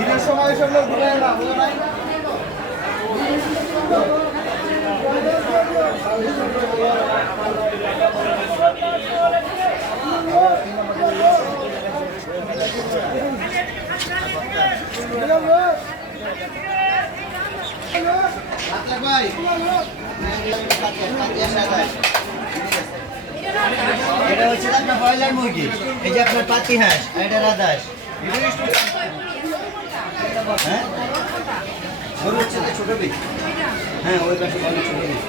ঈদের সময় সব লোক ঘুরে না বুঝো নাই ভাই এটা হচ্ছে আপনার ব্রয়লার মুরগি, এই যে আপনার পাতি হাঁস, এটা রাজহাঁস। হ্যাঁ গরু হচ্ছে ছোট পিস, হ্যাঁ ওই পাশে ছোট পিস।